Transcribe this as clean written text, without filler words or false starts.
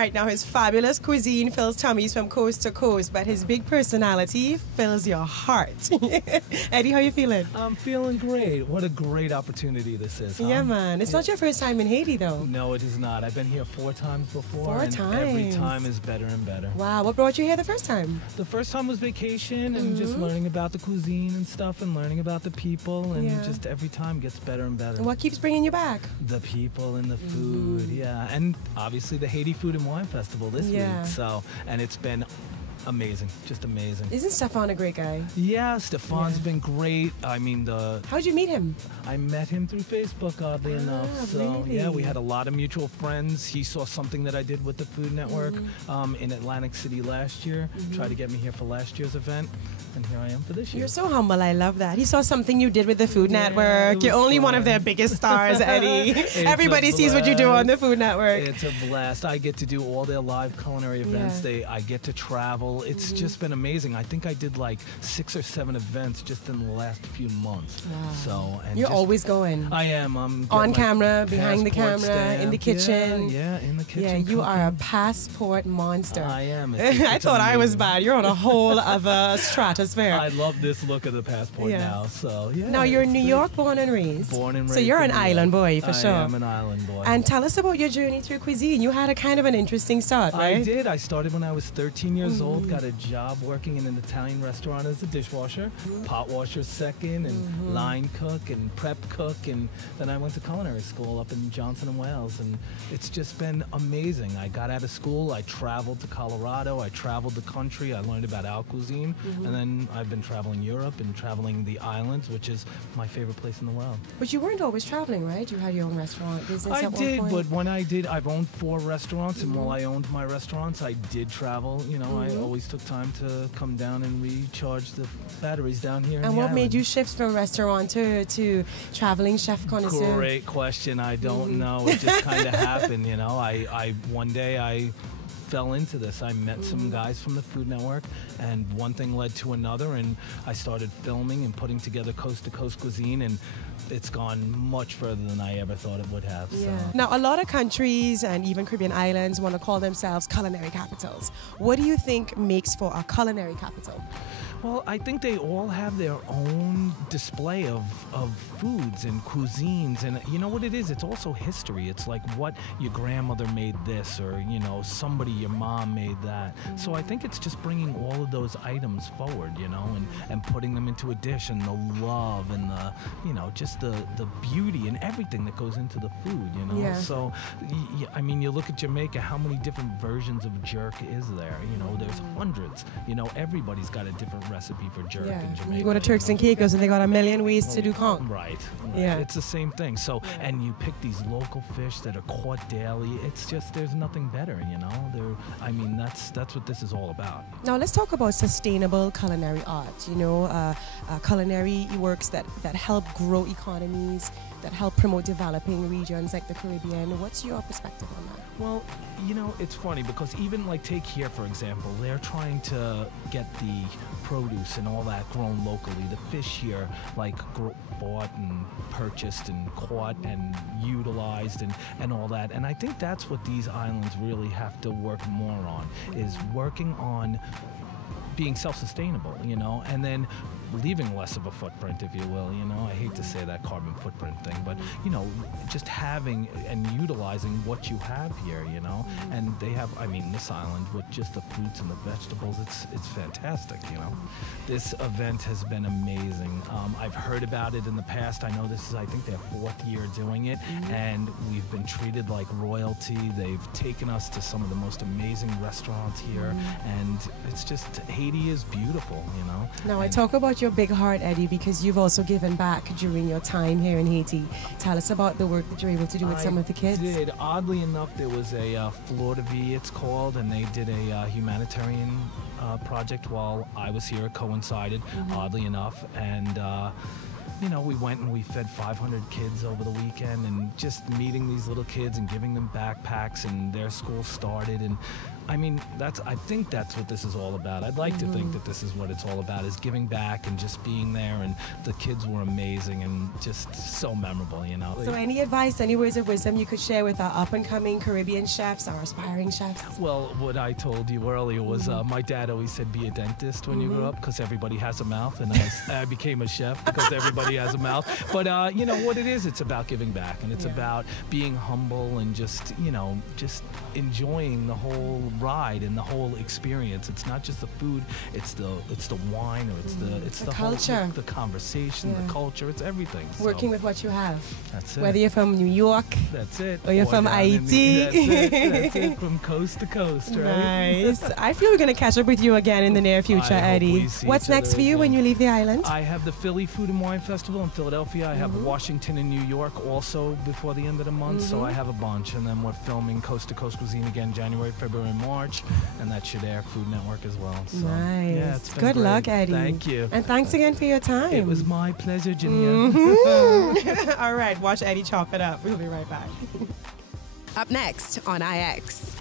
right, now his fabulous cuisine fills tummies from coast to coast, but his big personality fills your heart. Eddie, how you feeling? I'm feeling great. What a great opportunity this is, huh? Yeah, man. It's not your first time in Haiti, though. No, it is not. I've been here 4 times before. Four and times. Every time is better and better. Wow, what brought you here the first time? The first time was vacation and just learning about the cuisine and stuff and learning about the people, and just every time gets better and better. And what keeps bringing you back? The people and the food, yeah. And obviously the Haiti Food and Wine Festival this week. So, and it's been amazing, just amazing. Isn't Stefan a great guy? Yeah, Stefan's been great. I mean, how'd you meet him? I met him through Facebook, oddly enough. So, really? yeah, we had a lot of mutual friends. He saw something that I did with the Food Network in Atlantic City last year, tried to get me here for last year's event, and here I am for this year. You're so humble. I love that. He saw something you did with the Food Network. You're only one of their biggest stars, Eddie. Everybody sees what you do on the Food Network. It's a blast. I get to do all their live culinary events. I get to travel. It's just been amazing. I think I did like 6 or 7 events just in the last few months. Wow. So, and you're always going. I am. I'm on camera, behind the camera, stamp. in the kitchen. Yeah, in the kitchen. Yeah, you cooking. are a passport monster. I am. I thought I was bad. You're on a whole other stratosphere. I love this look of the passport now. So yeah. Now you're in New York, born and raised. Born and raised. So you're an island boy for sure. I am an island boy. And tell us about your journey through cuisine. You had a kind of an interesting start, right? I did. I started when I was 13 years old. Got a job working in an Italian restaurant as a dishwasher, pot washer second, and line cook and prep cook, and then I went to culinary school up in Johnson and Wales, and it's just been amazing. I got out of school. I traveled to Colorado. I traveled the country. I learned about our cuisine, and then I've been traveling Europe and traveling the islands, which is my favorite place in the world. But you weren't always traveling, right? You had your own restaurant business I at one did, point? but when I did, I've owned 4 restaurants, and while I owned my restaurants, I did travel. You know, I always took time to come down and recharge the batteries down here. And what made you shift from restaurateur to traveling chef connoisseur? Great question. I don't know. It just kind of happened, you know. One day I fell into this. I met some guys from the Food Network, and one thing led to another, and I started filming and putting together Coast to Coast Cuisine, and it's gone much further than I ever thought it would have. Yeah. So. Now, a lot of countries and even Caribbean islands want to call themselves culinary capitals. What do you think makes for a culinary capital? Well, I think they all have their own display of foods and cuisines, and you know what it is? It's also history. It's like what your grandmother made this, or you know, somebody, your mom made that. So I think it's just bringing all of those items forward, you know, and putting them into a dish, and the love and the, you know, just the beauty and everything that goes into the food, you know. Yeah. So, I mean, you look at Jamaica, how many different versions of jerk is there? You know, there's hundreds. You know, everybody's got a different recipe for jerk in Jamaica. You go to Turks and Caicos and they got a million ways to do conch. Right. Yeah. It's the same thing. So, and you pick these local fish that are caught daily. It's just, there's nothing better, you know. I mean, that's what this is all about. Now let's talk about sustainable culinary art. You know, culinary works that help grow economies, that help promote developing regions like the Caribbean. What's your perspective on that? Well, you know, it's funny because even like take here, for example, they're trying to get the produce and all that grown locally. The fish here, like bought and purchased and caught and utilized and all that. And I think that's what these islands really have to work more on, is working on being self-sustainable, you know, and then leaving less of a footprint, if you will, you know. I hate to say that carbon footprint thing, but, you know, just having and utilizing what you have here, you know. And they have, I mean, this island with just the fruits and the vegetables, it's fantastic, you know. This event has been amazing. I've heard about it in the past. I know this is, I think, their 4th year doing it, and we've been treated like royalty. They've taken us to some of the most amazing restaurants here, and it's just, Haiti is beautiful, you know. Now, I talk about your big heart, Eddie, because you've also given back during your time here in Haiti. Tell us about the work that you're able to do with some of the kids. I did. Oddly enough, there was a Florida V, it's called, and they did a humanitarian project while I was here. It coincided, oddly enough, and you know, we went and we fed 500 kids over the weekend, and just meeting these little kids and giving them backpacks, and their school started, and I mean, I think that's what this is all about. I'd like to think that this is what it's all about, is giving back and just being there. And the kids were amazing and just so memorable, you know. So any advice, any words of wisdom you could share with our up-and-coming Caribbean chefs, our aspiring chefs? Well, what I told you earlier was my dad always said be a dentist when you grew up, because everybody has a mouth, and I became a chef because everybody has a mouth. But you know what it is? It's about giving back, and it's about being humble and just, you know, just enjoying the whole ride and the whole experience. It's not just the food, it's the wine, or it's the culture, whole, the conversation, the culture, it's everything. Working with what you have. That's it. Whether you're from New York, that's it, or you're from Haiti. That's it, from coast to coast, right? Nice. I feel we're going to catch up with you again in the near future, Eddie. What's next for you when you leave the island? I have the Philly Food and Wine Festival in Philadelphia. I have Washington and New York also before the end of the month, so I have a bunch. And then we're filming Coast to Coast Cuisine again January, February, and March, and that should air Food Network as well. So, nice. Yeah, it's been Good great. luck, Eddie. Thank you. And thanks again for your time. It was my pleasure, Jeanille. All right, watch Eddie chop it up. We'll be right back. Up next on IX.